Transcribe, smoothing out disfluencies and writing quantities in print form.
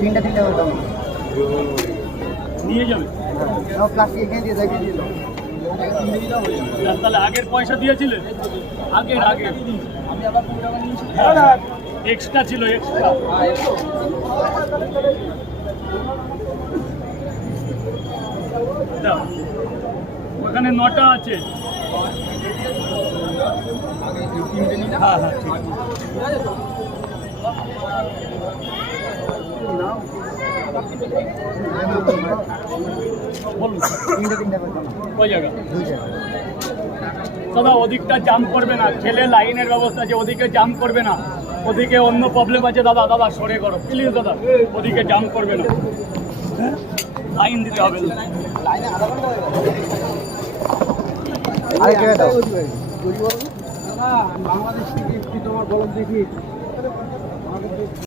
তিনটা নিয়ে যাবে প্লাস্টিক এখানে দিয়ে যাই দিয়ে তাহলে আগের পয়সা দিয়েছিলেন আগের আমি আবার 2 টাকা নিয়েছি এক্সট্রা ছিল এক্সট্রা ওখানে 9টা আছে হ্যাঁ হ্যাঁ ঠিক আছে বলুন ওই জায়গা দাদা ওদিকটা জাম করবে না ছেলে লাইনের ব্যবস্থা আছে ওদিকে জাম করবে না ওদিকে অন্য প্রবলেম আছে দাদা দাদা সরে করো প্লিজ দাদা ওদিকে জাম করবে না লাইন দিতে হবে লাইনে আধা ঘন্টা হয়ে গেল আরে কে দাও বাংলাদেশ থেকে একটু তোমার বলক দেখি